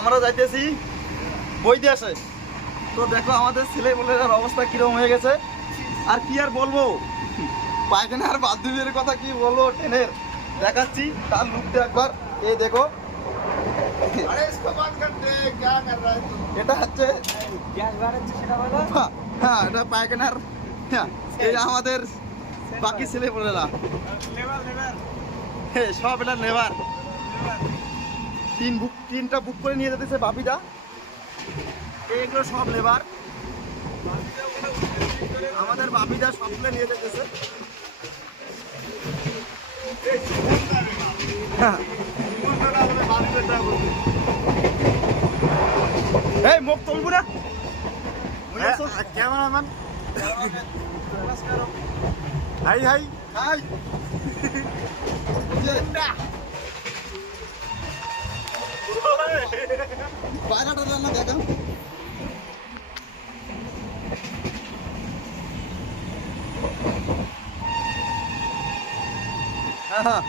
আমরা যাইতেছি বৈদেশে। তো দেখো আমাদের ছেলে বলের অবস্থা কিরকম হয়ে গেছে। আর কি আর বলবো, পায়খানার বাথরুমের কথা কি বলবো, ট্রেনের দেখাচ্ছি তার লুকটা একবার। এই দেখো, এটা হচ্ছে হ্যাঁ, এটা পায়খানার। হ্যাঁ, এই আমাদের বাকি ছেলে বলেরা সব এটা লেবার। তিনটা বুক করে নিয়ে যেতেছে বাপিদা। এইগুলো সব লেবার, আমাদের বাপিদা সবগুলো নিয়ে যেতেছে। এই মুখ তুলবো না ক্যামেরাম্যান। হাই হাই হাই, বাইরাটা দেন না দেখেন। হ্যাঁ হ্যাঁ